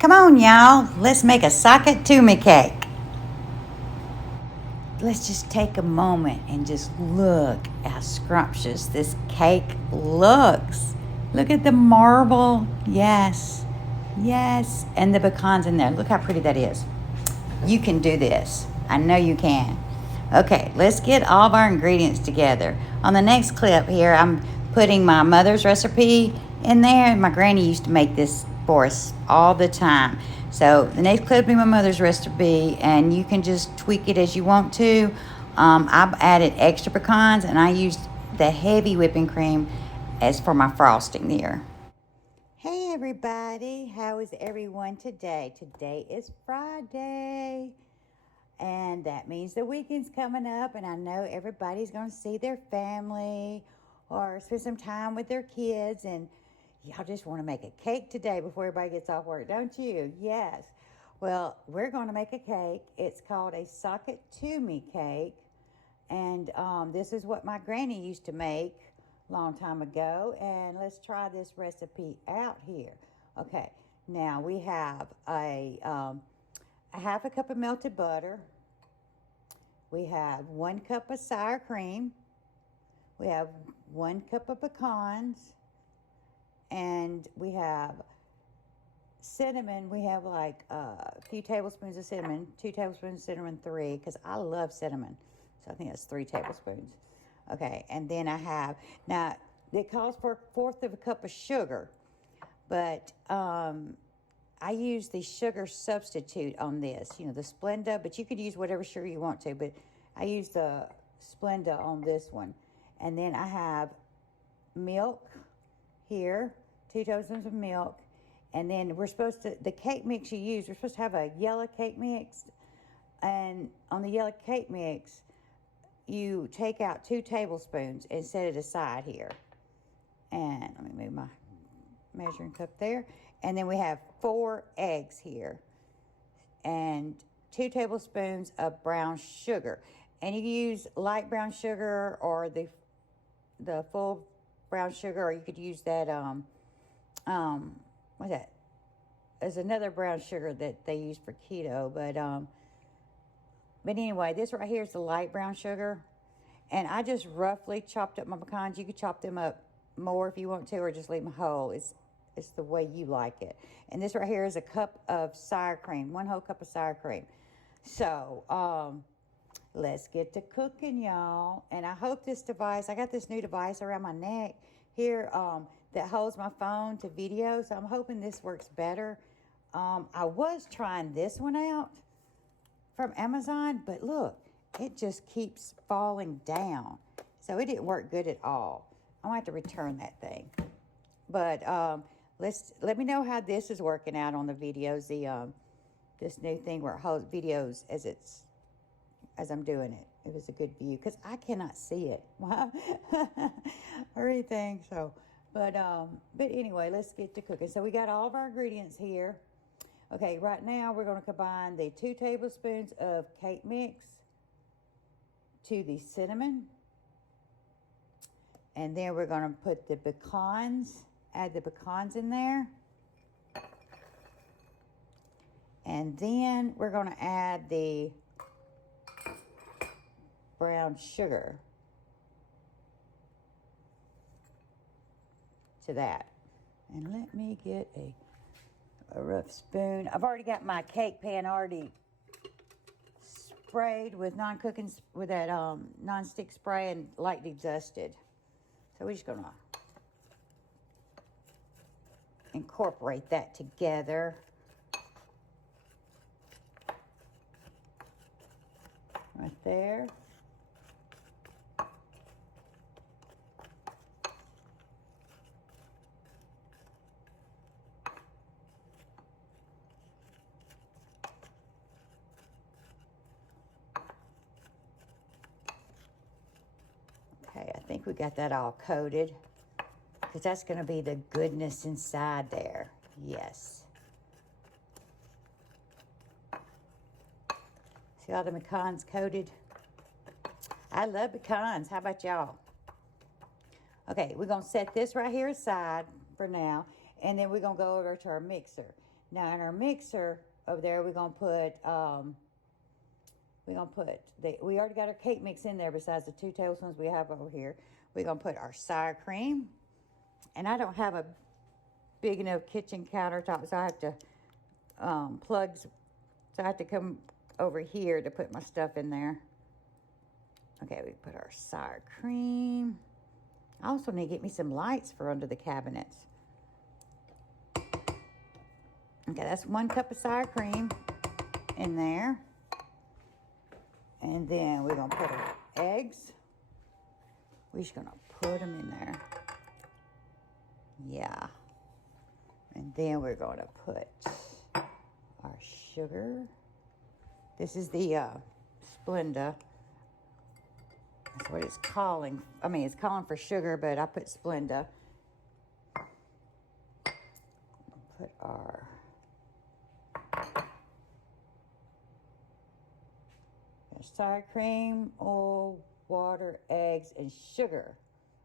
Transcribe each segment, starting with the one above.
Come on, y'all. Let's make a socket to me cake. Let's just take a moment and just look how scrumptious this cake looks. Look at the marble. Yes. Yes. And the pecans in there. Look how pretty that is. You can do this. I know you can. Okay, let's get all of our ingredients together. On the next clip here, I'm putting my mother's recipe in there. My granny used to make this for us all the time. So the next clip will be my mother's recipe, and you can just tweak it as you want to. I've added extra pecans, and I used the heavy whipping cream as for my frosting there. Hey everybody, how is everyone today? Today is Friday. And that means the weekend's coming up, and I know everybody's going to see their family or spend some time with their kids. And y'all just want to make a cake today before everybody gets off work, don't you? Yes. Well, we're going to make a cake. It's called a socket to me cake. And this is what my granny used to make a long time ago. And let's try this recipe out here. Okay, now we have a half a cup of melted butter. We have 1 cup of sour cream. We have 1 cup of pecans. And we have cinnamon. We have like a few tablespoons of cinnamon, 2 tablespoons of cinnamon, 3, because I love cinnamon. So I think that's 3 tablespoons. Okay, and then I have, now it calls for 1/4 of a cup of sugar, but I use the sugar substitute on this, you know, the Splenda, but you could use whatever sugar you want to, but I use the Splenda on this one. And then I have milk here, 2 tablespoons of milk. And then we're supposed to, the cake mix you use, we're supposed to have a yellow cake mix. And on the yellow cake mix, you take out 2 tablespoons and set it aside here. And let me move my measuring cup there. And then we have 4 eggs here and 2 tablespoons of brown sugar. And you can use light brown sugar or the full brown sugar, or you could use that what's that? There's another brown sugar that they use for keto, but anyway, this right here is the light brown sugar. And I just roughly chopped up my pecans. You could chop them up more if you want to, or just leave them whole. It's the way you like it. And this right here is a cup of sour cream, 1 whole cup of sour cream. So let's get to cooking, y'all. And I hope this device, I got this new device around my neck here that holds my phone to video. So I'm hoping this works better. I was trying this one out from Amazon, but look, it just keeps falling down. So it didn't work good at all. I'm gonna have to return that thing. But let me know how this is working out on the videos. This new thing where it holds videos as I'm doing it. It was a good view because I cannot see it or anything. So, but anyway, let's get to cooking. So we got all of our ingredients here. Okay, right now we're going to combine the 2 tablespoons of cake mix to the cinnamon. And then we're going to put the pecans, add the pecans in there. And then we're going to add the brown sugar to that. And let me get a rough spoon. I've already got my cake pan already sprayed with non-cooking, with that non-stick spray and lightly dusted. So we're just gonna incorporate that together. Right there. Okay, I think we got that all coated because that's going to be the goodness inside there. Yes. See all the pecans coated? I love pecans. How about y'all? Okay, we're going to set this right here aside for now, and then we're going to go over to our mixer. Now in our mixer over there, we're gonna put we already got our cake mix in there besides the 2 tablespoons we have over here. We're gonna put our sour cream, and I don't have a big enough kitchen countertop, so I have to so I have to come over here to put my stuff in there. Okay, we put our sour cream. I also need to get me some lights for under the cabinets. Okay, that's 1 cup of sour cream in there. And then we're gonna put our eggs. We're just gonna put them in there. Yeah. And then we're gonna put our sugar. This is the Splenda. That's what it's calling. I mean, it's calling for sugar, but I put Splenda. Put our sour cream, oil, water, eggs, and sugar.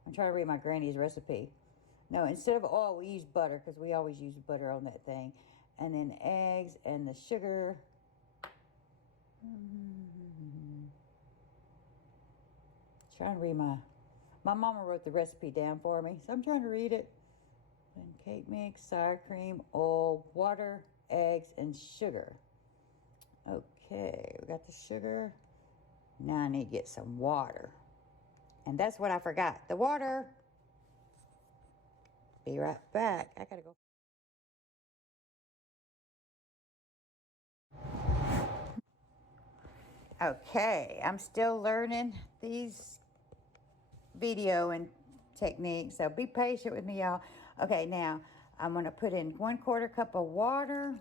I'm trying to read my granny's recipe. No, instead of oil, we use butter because we always use butter on that thing. And then eggs and the sugar. Trying to read my mama wrote the recipe down for me, so I'm trying to read it. And cake mix, sour cream, oil, water, eggs, and sugar. Okay, we got the sugar. Now I need to get some water. And that's what I forgot, the water. Be right back. I gotta go. Okay, I'm still learning these video and techniques, so be patient with me, y'all. Okay, now I'm gonna put in 1/4 cup of water,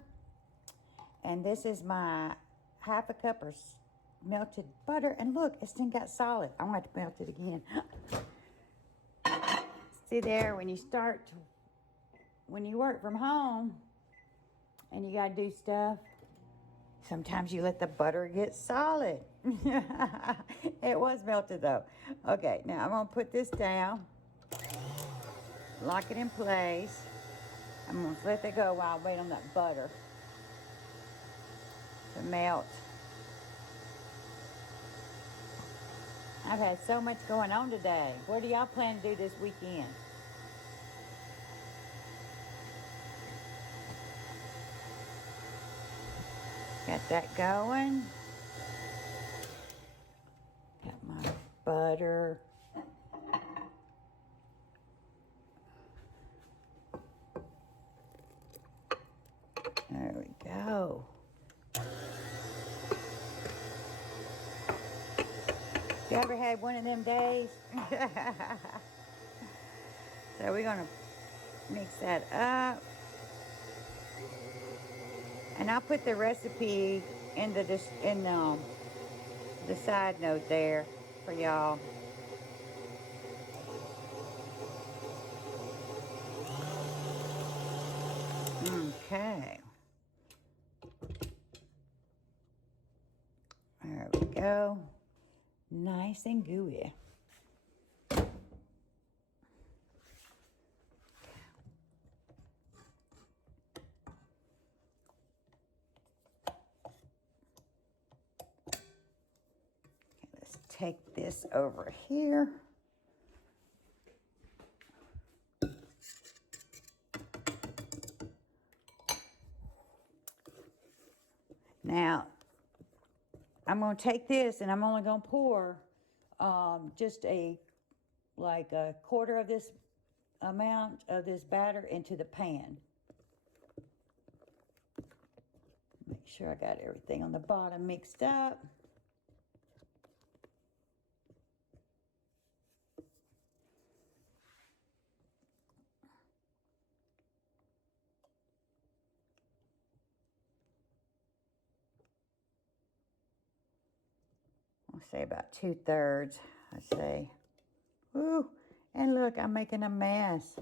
and this is my 1/2 cup of melted butter. And look, it's still got solid. I'm gonna have to melt it again. See there, when you work from home and you gotta do stuff, sometimes you let the butter get solid. It was melted though. Okay, now I'm gonna put this down, lock it in place. I'm gonna let that go while I wait on that butter to melt. I've had so much going on today. What do y'all plan to do this weekend? Got that going. Got my butter. There we go. You ever had one of them days? So we're gonna mix that up. And I'll put the recipe in the side note there for y'all. Okay. There we go. Nice and gooey. Okay, let's take this over here. Now, I'm going to take this and I'm only going to pour just a 1/4 of this amount of this batter into the pan. Make sure I got everything on the bottom mixed up. I'll say about 2/3, I say. Woo, and look, I'm making a mess.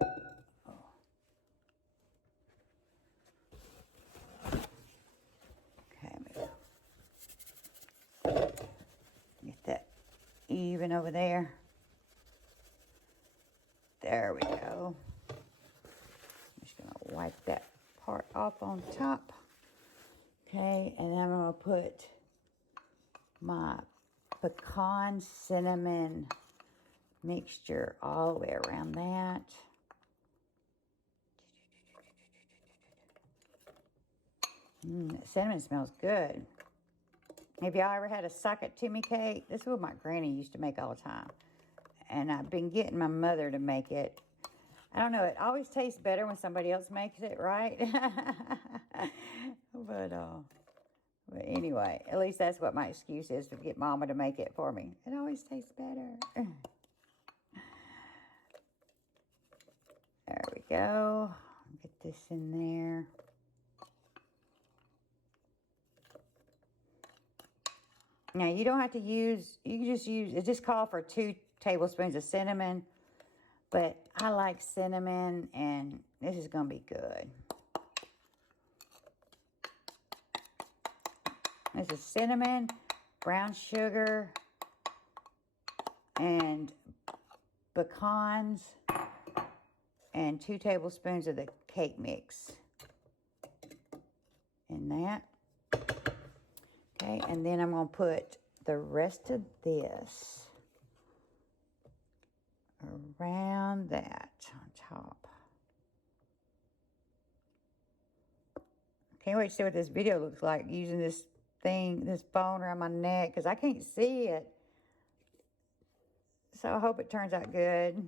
Oh. Okay, get that even over there. There we go. I'm just wipe that part off on top. Okay, and I'm going to put my pecan cinnamon mixture all the way around that. Cinnamon smells good. Have y'all ever had a sock it to me cake? This is what my granny used to make all the time. And I've been getting my mother to make it. I don't know, it always tastes better when somebody else makes it, right? But anyway, at least that's what my excuse is, to get Mama to make it for me. It always tastes better. There we go. Get this in there. Now, you don't have to use, you can just use, it just called for 2 tablespoons of cinnamon. But I like cinnamon, and this is going to be good. This is cinnamon, brown sugar, and pecans, and 2 tablespoons of the cake mix in that. Okay, and then I'm going to put the rest of this around that on top. Can't wait to see what this video looks like using this thing, this phone around my neck, because I can't see it. So I hope it turns out good.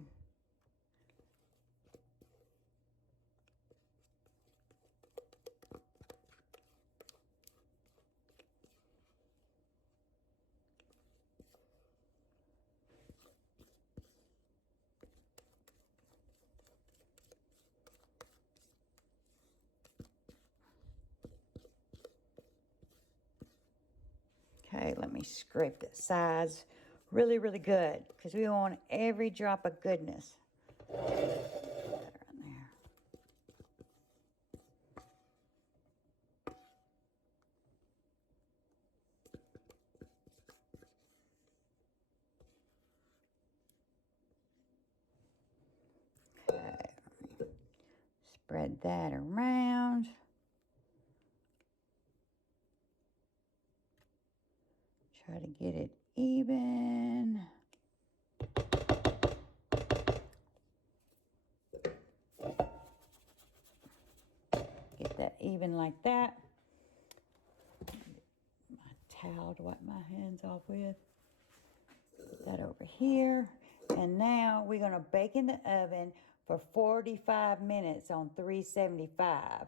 Okay, let me scrape the sides really, really good, because we want every drop of goodness. That right there. Okay, spread that around. Try to get it even. Get that even like that. My towel to wipe my hands off with. Put that over here. And now we're going to bake in the oven for 45 minutes on 375.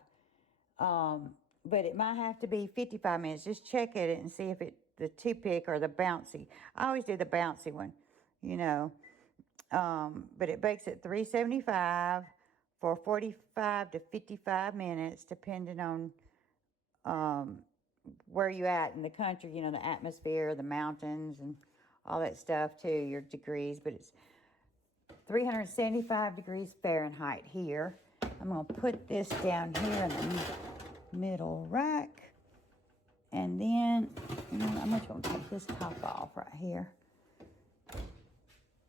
But it might have to be 55 minutes. Just check it and see if the toothpick or the bouncy. I always do the bouncy one, you know. But it bakes at 375 for 45 to 55 minutes, depending on where you at in the country, you know, the atmosphere, the mountains, and all that stuff too, your degrees. But it's 375 degrees Fahrenheit here. I'm going to put this down here in the middle rack. And then, I'm just going to take this top off right here.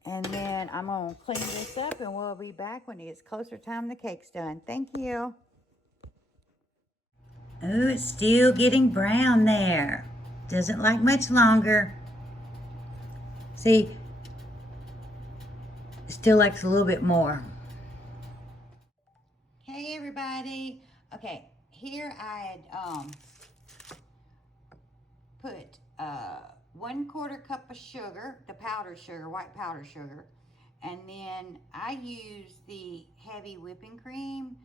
And then I'm going to clean this up, and we'll be back when it gets closer time the cake's done. Thank you. Oh, it's still getting brown there. Doesn't like much longer. See, still likes a little bit more. Hey, everybody. Okay, here I had put 1/4 cup of sugar, the powdered sugar, white powdered sugar. And then I used the heavy whipping cream.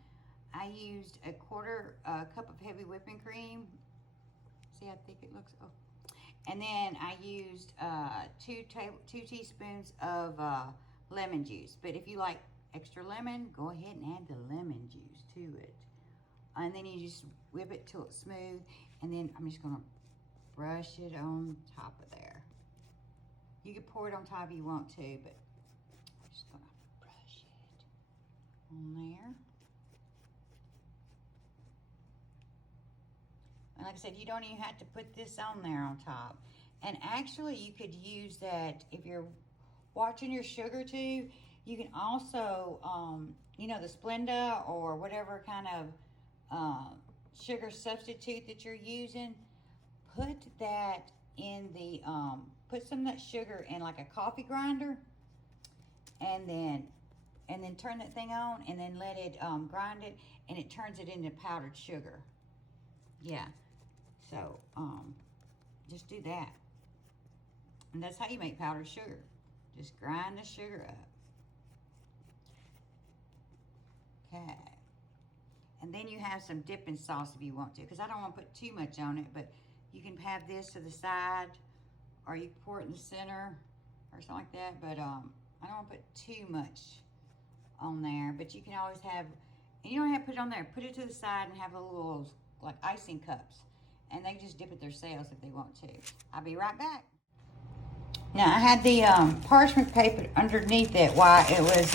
I used a 1/4 cup of heavy whipping cream. See how thick it looks? Oh. And then I used 2 teaspoons of lemon juice. But if you like extra lemon, go ahead and add the lemon juice to it. And then you just whip it till it's smooth. And then I'm just going to brush it on top of there. You can pour it on top if you want to, but I'm just going to brush it on there. And like I said, you don't even have to put this on there on top. And actually, you could use that if you're watching your sugar too. You can also, you know, the Splenda or whatever kind of sugar substitute that you're using, put that in the, put some of that sugar in like a coffee grinder, and then turn that thing on, and then let it grind it, and it turns it into powdered sugar. Yeah. So just do that, and that's how you make powdered sugar. Just grind the sugar up. Okay. And then you have some dipping sauce if you want to, because I don't want to put too much on it, but you can have this to the side, or you pour it in the center or something like that. But I don't want to put too much on there, but you can always have, and you don't have to put it on there. Put it to the side and have a little like icing cups, and they just dip it themselves if they want to. I'll be right back. Now I had the parchment paper underneath it while it was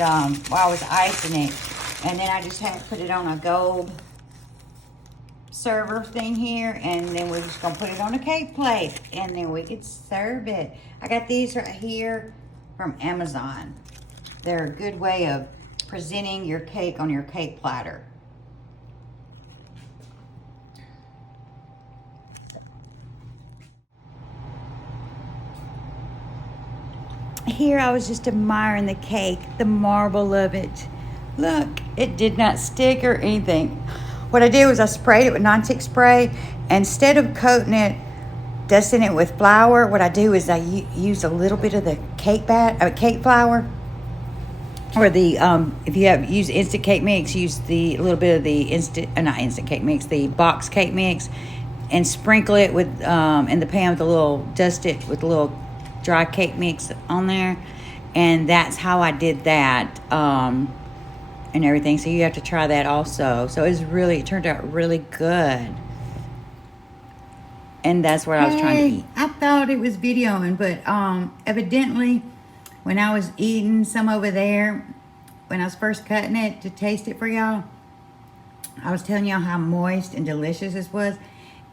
while I was icing it, and then I just had to put it on a gold server thing here, and then we're just gonna put it on a cake plate, and then we could serve it. I got these right here from Amazon. They're a good way of presenting your cake on your cake platter. Here I was just admiring the cake, the marble of it. Look, it did not stick or anything. What I did was I sprayed it with non-stick spray. Instead of coating it, dusting it with flour, what I do is I use a little bit of the cake flour, or the if you have use instant cake mix, use the little bit of the not instant cake mix, the box cake mix, and sprinkle it with in the pan with a little, dust it with a little dry cake mix on there, and that's how I did that and everything. So you have to try that also. So it turned out really good, and that's what I was trying to eat. I thought it was videoing, but evidently when I was eating some over there, when I was first cutting it to taste it for y'all, I was telling y'all how moist and delicious this was,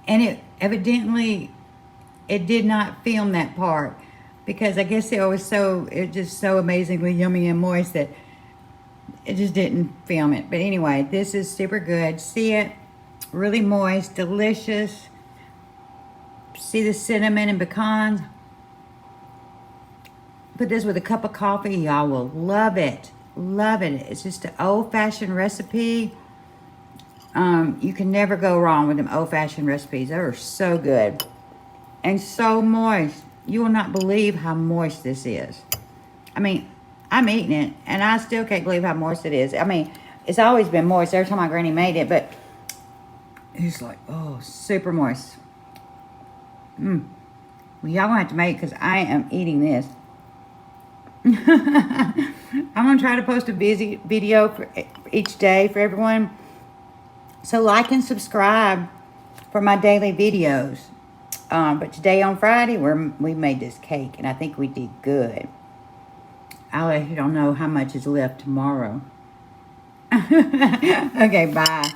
and it did not film that part, because I guess it was just so amazingly yummy and moist that it just didn't film it. But anyway, this is super good. See it? Really moist, delicious. See the cinnamon and pecans? Put this with a cup of coffee. Y'all will love it. Love it. It's just an old-fashioned recipe. You can never go wrong with them old-fashioned recipes. They are so good. And so moist. You will not believe how moist this is. I mean, I'm eating it, and I still can't believe how moist it is. I mean, it's always been moist every time my granny made it, but it's like, oh, super moist. Well, y'all gonna have to make it, because I am eating this. I'm gonna try to post a busy video for each day for everyone. So like and subscribe for my daily videos. But today on Friday, we made this cake, and I think we did good. I'll let you know how much is left tomorrow. Okay, bye.